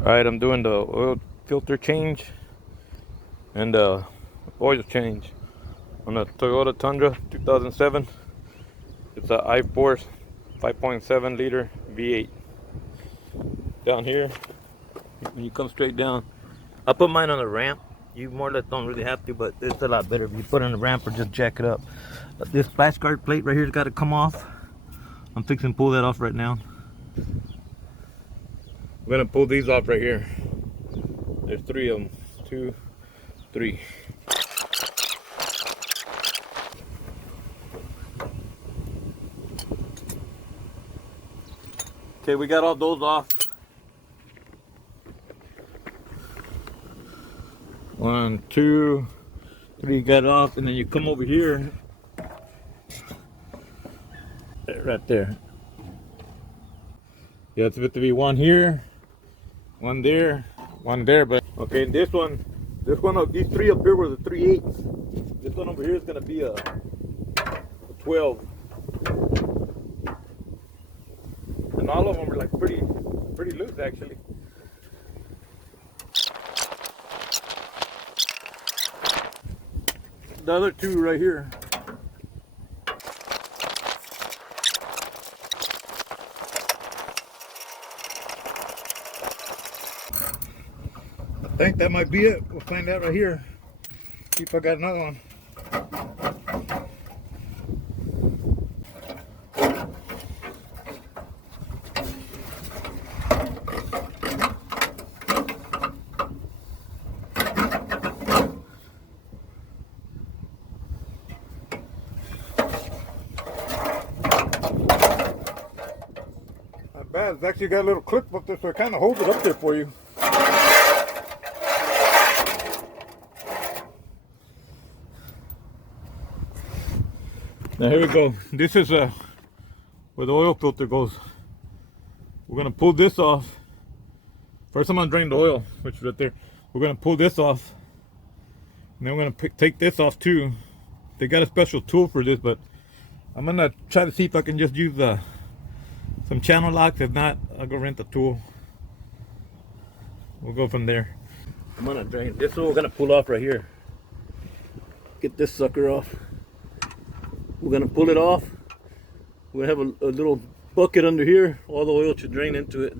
Alright, I'm doing the oil filter change and oil change on a Toyota Tundra 2007. It's a iFORCE 5.7 liter V8. Down here, when you come straight down, I put mine on a ramp. You more or less don't really have to, but it's a lot better if you put it on a ramp or just jack it up. This splash guard plate right here's got to come off. I'm fixing to pull that off right now. We're gonna pull these off right here. There's three of them. 2, 3. Okay, we got all those off. 1, 2, 3 got off, and then you come over here. Right there. Yeah, it's supposed to be one here, one there, one there. But okay, this one, these 3 up here were the 3/8. This one over here is gonna be a 12. And all of them are like pretty loose actually. The other 2 right here. I think that might be it. We'll find out right here. See if I got another one. Not bad. It's actually got a little clip up there, so it kind of holds it up there for you. Now here we go. This is where the oil filter goes. We're gonna pull this off. First I'm gonna drain the oil, which is right there. We're gonna pull this off. And then we're gonna take this off too. They got a special tool for this, but I'm gonna try to see if I can just use some channel locks. If not, I'll go rent a tool. We'll go from there. I'm gonna drain. This is what we're gonna pull off right here. Get this sucker off. We're gonna pull it off. We'll have a little bucket under here. All the oil should drain into it.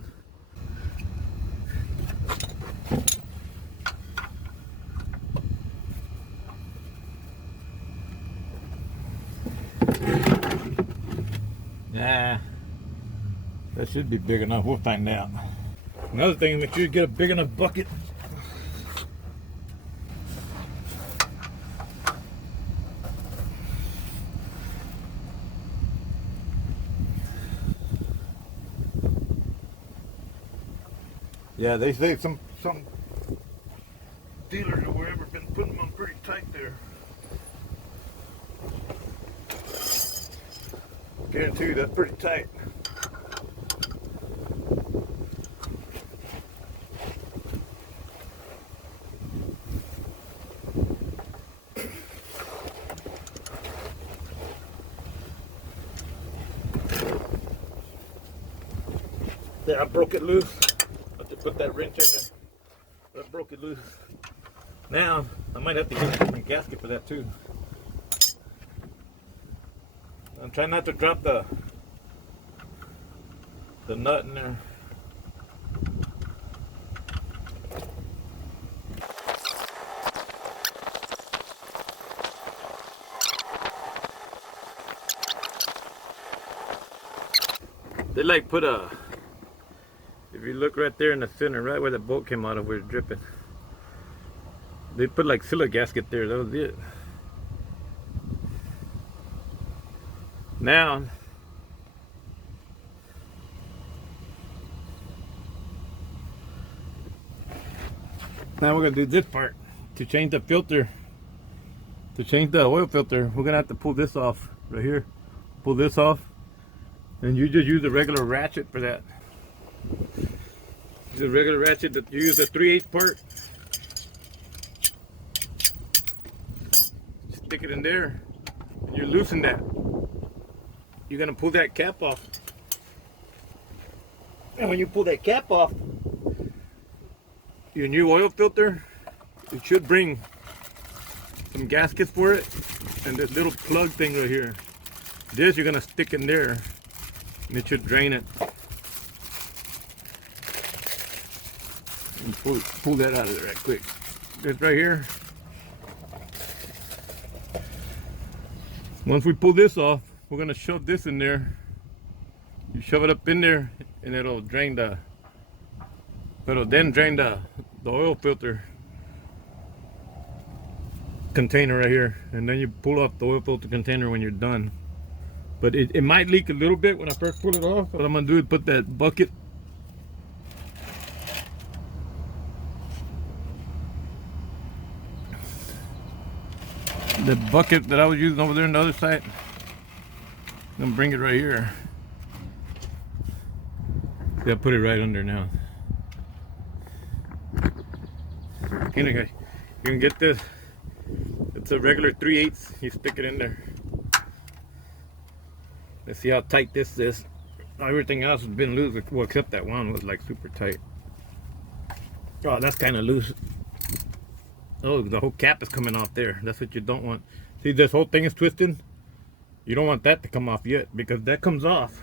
Nah, that should be big enough. We'll find out. Another thing, make sure you get a big enough bucket. Yeah, they say some dealers or wherever been putting them on pretty tight there. Guarantee you that's pretty tight. There, I broke it loose. Put that wrench in there. I broke it loose. Now I might have to use a different gasket for that too. I'm trying not to drop the nut in there. They like put a, if you look right there in the center, right where the bolt came out of, where it's dripping, they put like filler gasket there. That was it. Now we're gonna do this part to change the filter. To change the oil filter, we're gonna have to pull this off right here. Pull this off, and you just use a regular ratchet for that. Use a regular ratchet. That you use the 3/8 part. Stick it in there, and you loosen that. You're gonna pull that cap off, and when you pull that cap off, your new oil filter, it should bring some gaskets for it, and this little plug thing right here. This you're gonna stick in there, and it should drain it. And pull that out of there right quick. This right here. Once we pull this off, we're gonna shove this in there. You shove it up in there, and it'll then drain the oil filter container right here, and then you pull off the oil filter container when you're done. But it might leak a little bit when I first pull it off. What I'm gonna do is put that bucket that I was using over there on the other side. I'm gonna bring it right here. See, I put it right under now. You can get this. It's a regular 3/8. You stick it in there. Let's see how tight this is. Everything else has been loose, well, except that one was like super tight. Oh, that's kind of loose. Oh, the whole cap is coming off there. That's what you don't want. See, this whole thing is twisted. You don't want that to come off yet, because if that comes off,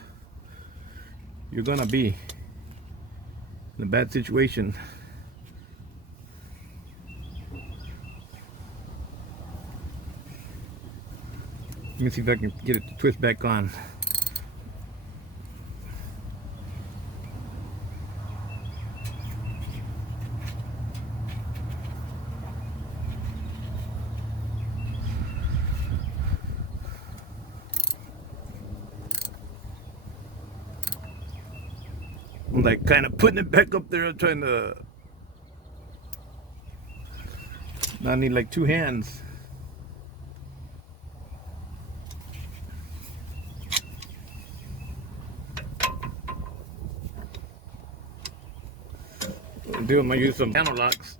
you're gonna be in a bad situation. Let me see if I can get it to twist back on. I'm like kind of putting it back up there. I'm trying to. Now I need like 2 hands. I'm gonna use some panel locks.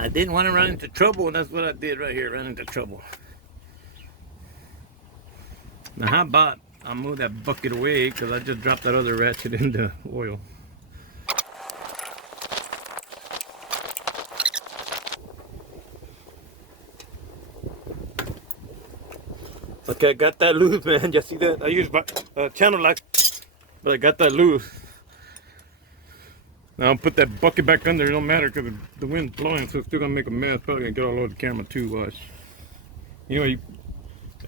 I didn't want to run into trouble, and that's what I did right here, run into trouble. Now how about I move that bucket away, because I just dropped that other ratchet in the oil. Okay, I got that loose, man. You see that? I used channel lock, but I got that loose. Now I'll put that bucket back under. It don't matter because the wind's blowing, so it's still gonna make a mess. Probably gonna get all over the camera too. Watch. Anyway,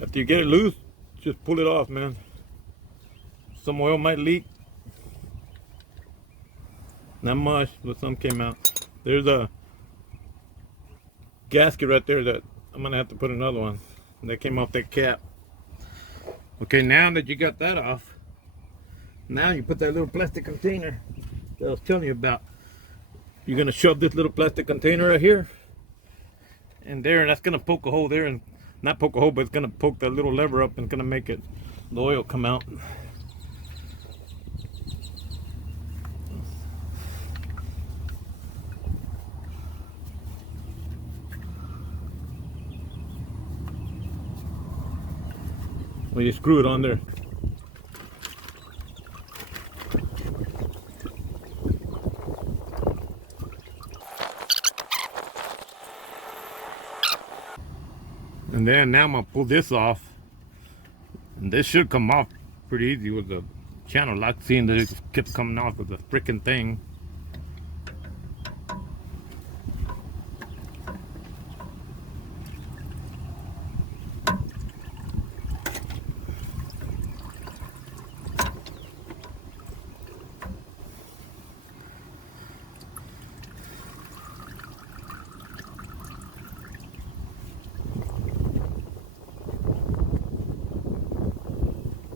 after you get it loose, just pull it off, man. Some oil might leak. Not much, but some came out. There's a gasket right there that I'm gonna have to put another one. That came off that cap. Okay, now that you got that off, now you put that little plastic container that I was telling you about. You're gonna shove this little plastic container right here and there, and that's gonna poke a hole there, and not poke a hole, but it's gonna poke that little lever up and it's gonna make it, the oil come out. Well, you screw it on there. And then now I'm gonna pull this off, and this should come off pretty easy with the channel lock. Seeing that it kept coming off with the freaking thing.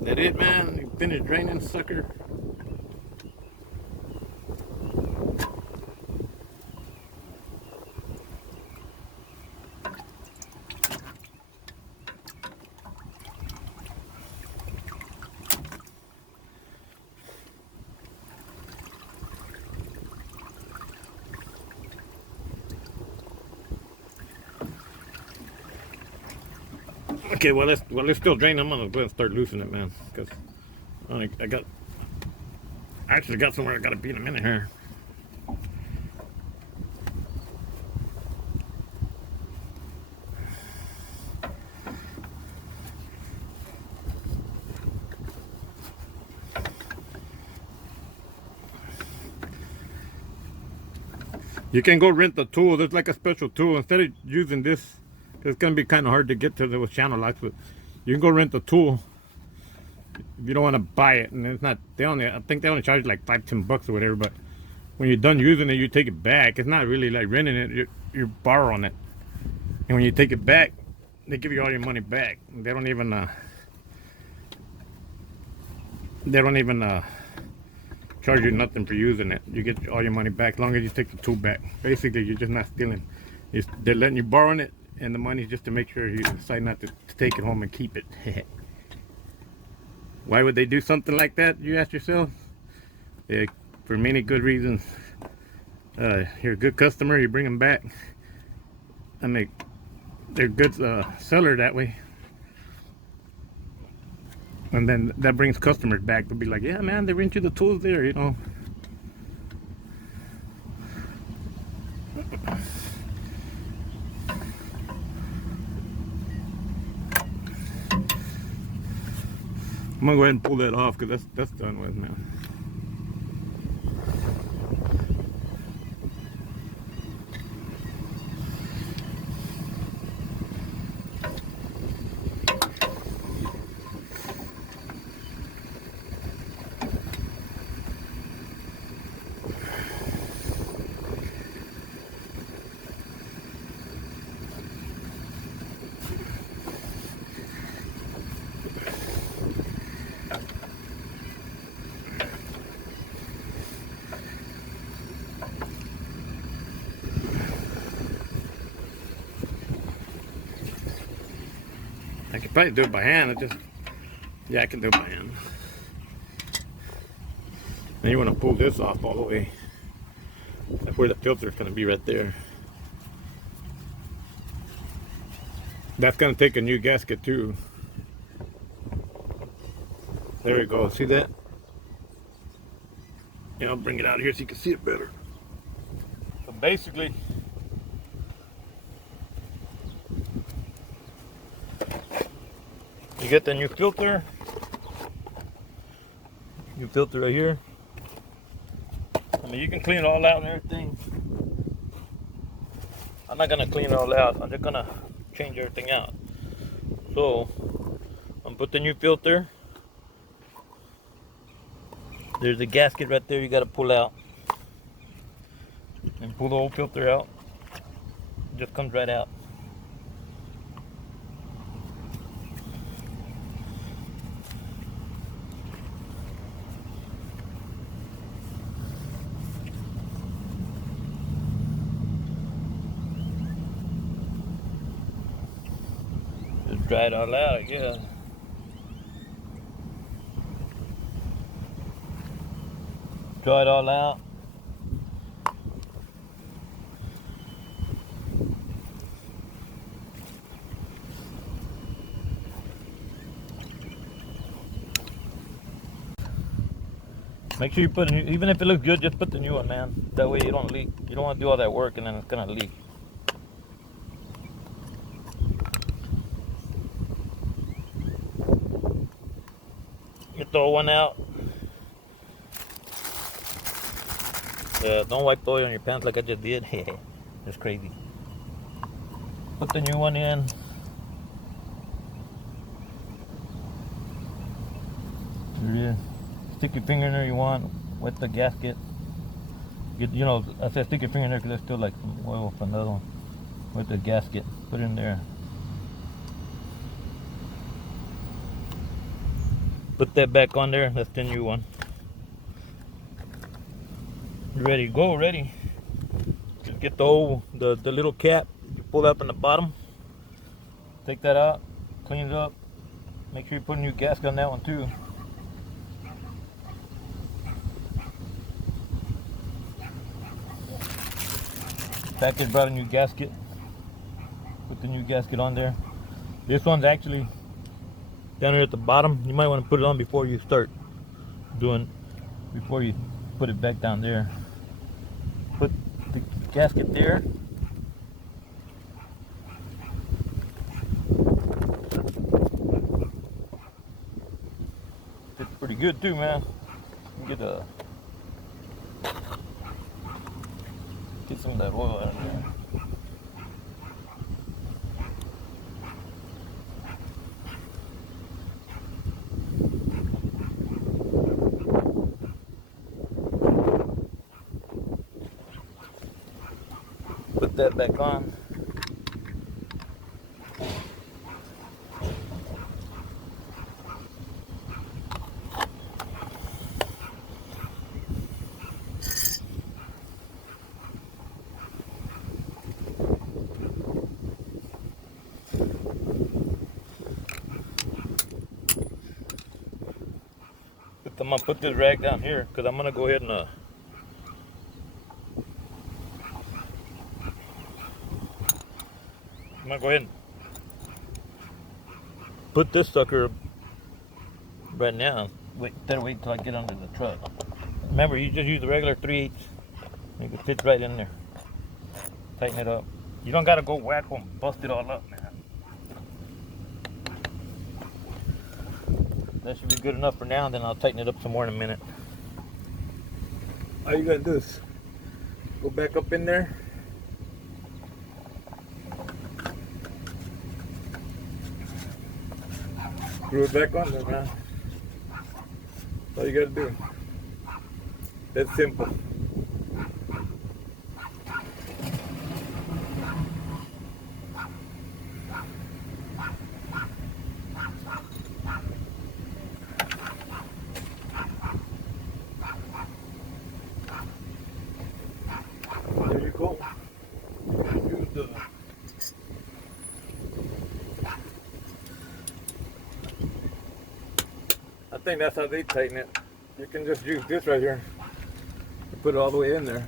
That it, man? You finished draining, sucker? Okay, well it's still draining. I'm gonna go ahead and start loosening it, man, because I actually got somewhere I gotta be in a minute here. You can go rent the tool. There's like a special tool. Instead of using this, it's gonna be kind of hard to get to those channel locks, but you can go rent the tool if you don't want to buy it. And it's not, I think they only charge like $5-10 or whatever, but when you're done using it, you take it back. It's not really like renting it, you're borrowing it. And when you take it back, they give you all your money back. They don't even charge you nothing for using it. You get all your money back as long as you take the tool back. Basically, you're just not stealing. They're letting you borrow it, and the money is just to make sure you decide not to take it home and keep it. Why would they do something like that, you ask yourself? Yeah, for many good reasons. You're a good customer, you bring them back. I mean, they're a good seller that way. And then that brings customers back to be like, yeah, man, they rent you the tools there, you know. I'm gonna go ahead and pull that off because that's done with now. I could probably do it by hand. Yeah, I can do it by hand. Then you want to pull this off all the way. That's where the filter is going to be, right there. That's going to take a new gasket too. There we go. See that? Yeah, I'll bring it out here so you can see it better. So basically, you get the new filter right here. I mean, you can clean it all out and everything. I'm not gonna clean it all out. I'm just gonna change everything out. So I'm gonna put the new filter. There's a gasket right there you gotta pull out. And pull the old filter out. It just comes right out. Just dry it all out, I guess. Dry it all out. Make sure you put a new, even if it looks good, just put the new one, man. That way you don't leak. You don't want to do all that work and then it's gonna leak. You throw one out. Don't wipe the oil on your pants like I just did. That's crazy. Put the new one in. Yeah. Stick your finger in there you want. Wet the gasket. You know, I said stick your finger in there because there's still like some oil from the other one. Wet the gasket. Put it in there. Put that back on there. That's the new one. Ready, go, ready. Just get the little cap. You pull up in the bottom. Take that out. Clean it up. Make sure you put a new gasket on that one too. Package brought a new gasket. Put the new gasket on there. This one's actually down here at the bottom. You might want to put it on before you start doing, before you put it back down there. Put the gasket there. Fits pretty good too, man. Get some of that oil out of there. Put that back on. I'm gonna put this rag down here because I'm gonna go ahead and I'm gonna go ahead and put this sucker right now. Better wait till I get under the truck. Remember, you just use the regular 3/8. You can fit right in there. Tighten it up. You don't gotta go whack them, bust it all up, man. That should be good enough for now, then I'll tighten it up some more in a minute. All you gotta do is go back up in there. Screw it back on there, man. That's all you gotta do. That's simple. There you go. I think that's how they tighten it. You can just use this right here and put it all the way in there.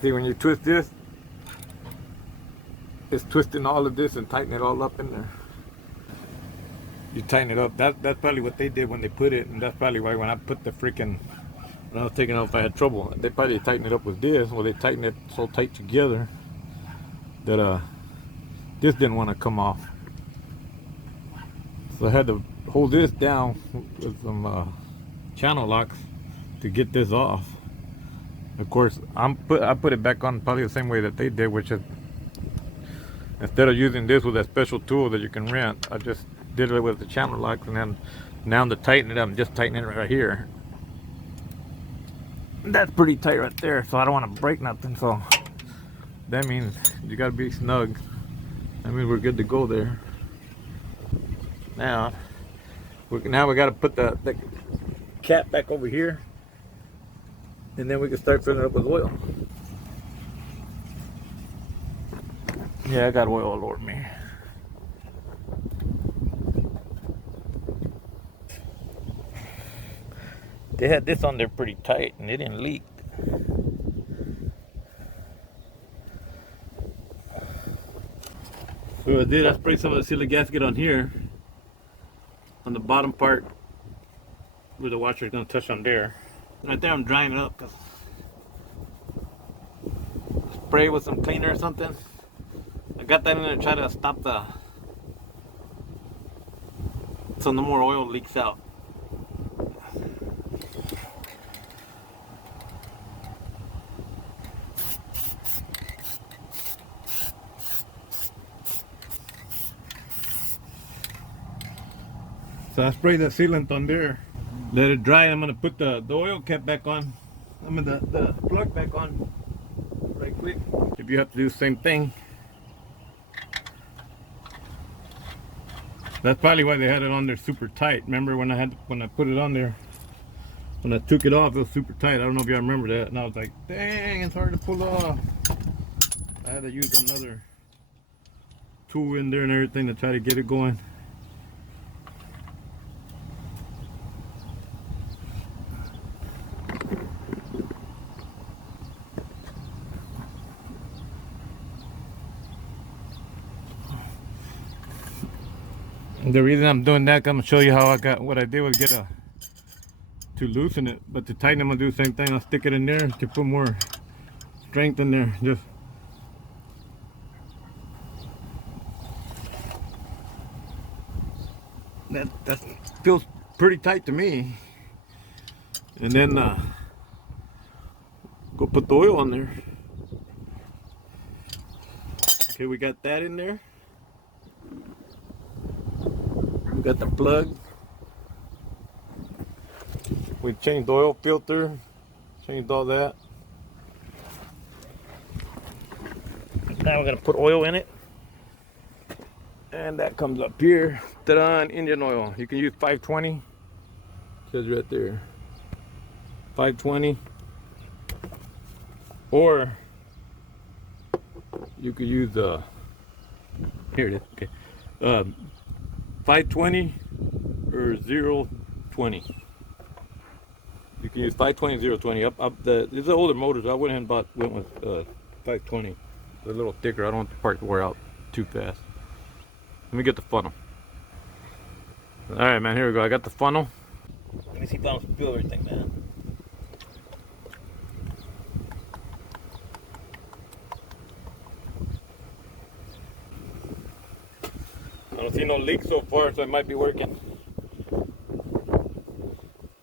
See, when you twist this, it's twisting all of this and tighten it all up in there. You tighten it up. That's probably what they did when they put it, and that's probably why when I put the freaking, when I was taking it off, I had trouble. They probably tightened it up with this. Well, they tightened it so tight together that this didn't want to come off. So I had to hold this down with some channel locks to get this off. Of course, I put it back on probably the same way that they did, which is instead of using this with a special tool that you can rent, I just did it with the channel locks, and then now to tighten it up, I'm just tightening it right here. That's pretty tight right there, so I don't want to break nothing. So that means you got to be snug. That means we're good to go there. Now we got to put the cap back over here, and then we can start filling it up with oil. Yeah, I got oil all over me. They had this on there pretty tight and it didn't leak. So what I did, I sprayed some of the sealer gasket on here, on the bottom part where the washer is going to touch on there. Right there I'm drying it up. Spray with some cleaner or something. I got that in there to try to stop so no more oil leaks out. So I sprayed the sealant on there. Let it dry. I'm gonna put the oil cap back on. The plug back on right quick. If you have to do the same thing. That's probably why they had it on there super tight. Remember when I put it on there, when I took it off, it was super tight. I don't know if y'all remember that. And I was like, dang, it's hard to pull off. I had to use another tool in there and everything to try to get it going. The reason I'm doing that, I'm gonna show you how I got, what I did was get to loosen it, but to tighten, I'm gonna do the same thing. I'll stick it in there to put more strength in there. Just that feels pretty tight to me. And then go put the oil on there. Okay, we got that in there. We got the plug. We changed the oil filter, changed all that. Now we're gonna put oil in it. And that comes up here. Ta-da, engine oil. You can use 520. It says right there. 520. Or you could use here it is. Okay. 520 or 020. You can use 520, 020. These are older motors. I went with 520. They're a little thicker. I don't want the part to wear out too fast. Let me get the funnel. All right, man. Here we go. I got the funnel. Let me see if I don't spill everything, man. I don't see no leaks so far, so it might be working.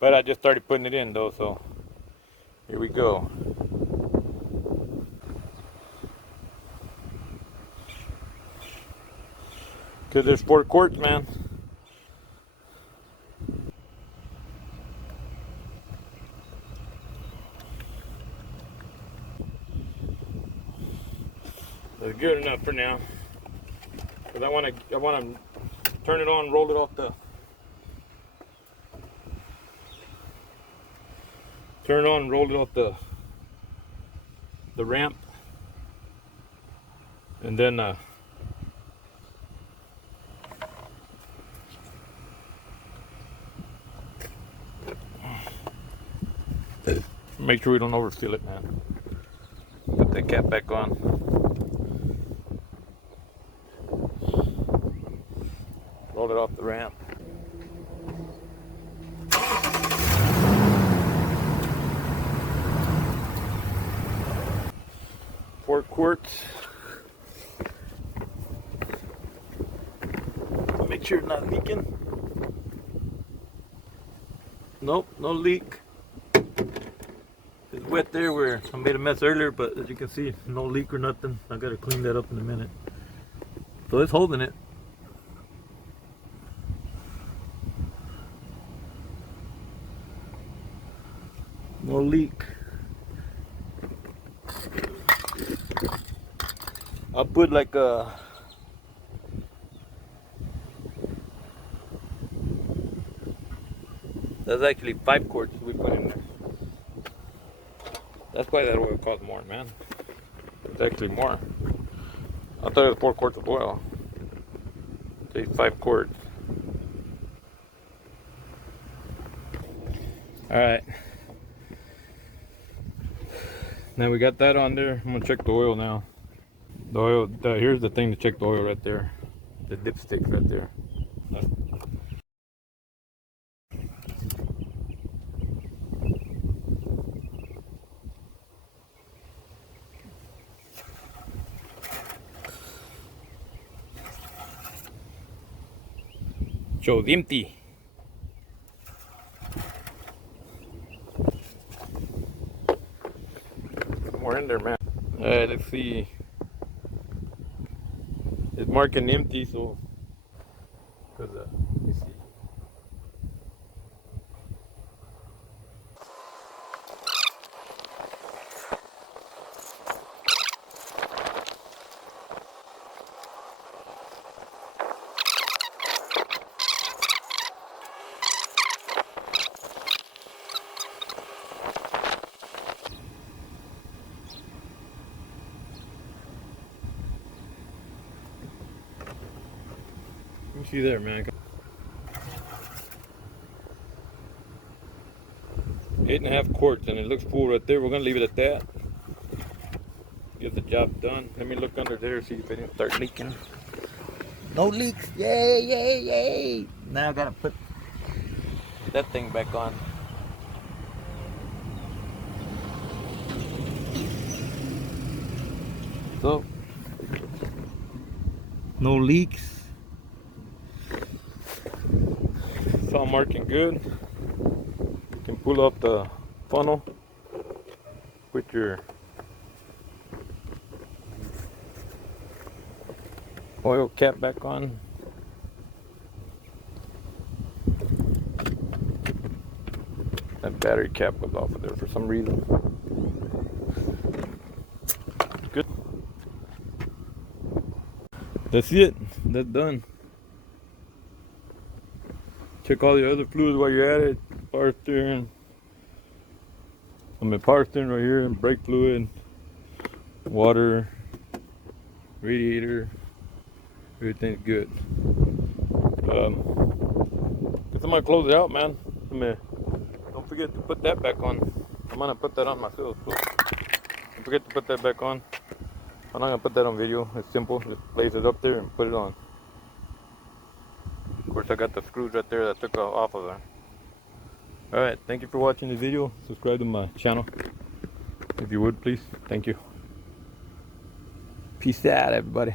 But I just started putting it in though, so here we go. Because there's 4 quarts, man. That's good enough for now. Because I want to turn it on, roll it off the. Turn it on, roll it off the ramp, and then make sure we don't overfill it, man. Put that cap back on. Roll it off the ramp. Four quarts. Make sure it's not leaking. Nope, no leak. It's wet there where I made a mess earlier, but as you can see, no leak or nothing. I gotta clean that up in a minute. So it's holding it. No leak. I'll put like a that's actually 5 quarts we put in there. That's why that oil costs more, man. It's actually more. I thought it was 4 quarts of oil. It's 5 quarts. Alright. Now we got that on there. I'm gonna check the oil now. The oil, here's the thing to check the oil right there. The dipstick right there. Shows empty. More in there, man. Alright, let's see. It's marking empty, so because let me see. You see there, man. 8.5 quarts, and it looks full right there. We're gonna leave it at that. Get the job done. Let me look under there, see if it didn't start leaking. No leaks. Yay, yay, yay. Now I gotta put that thing back on. So, no leaks. It's all marking good. You can pull up the funnel. Put your oil cap back on. That battery cap was off of there for some reason. Good. That's it. That's done. Check all the other fluids while you're at it. Power steering. Power steering right here, and brake fluid, water, radiator. Everything's good. Guess I'm gonna close it out, man. Don't forget to put that back on. I'm gonna put that on myself. So don't forget to put that back on. I'm not gonna put that on video. It's simple. Just place it up there and put it on. Of course, I got the screws right there that I took off of there. Alright, thank you for watching the video. Subscribe to my channel if you would, please. Thank you. Peace out, everybody.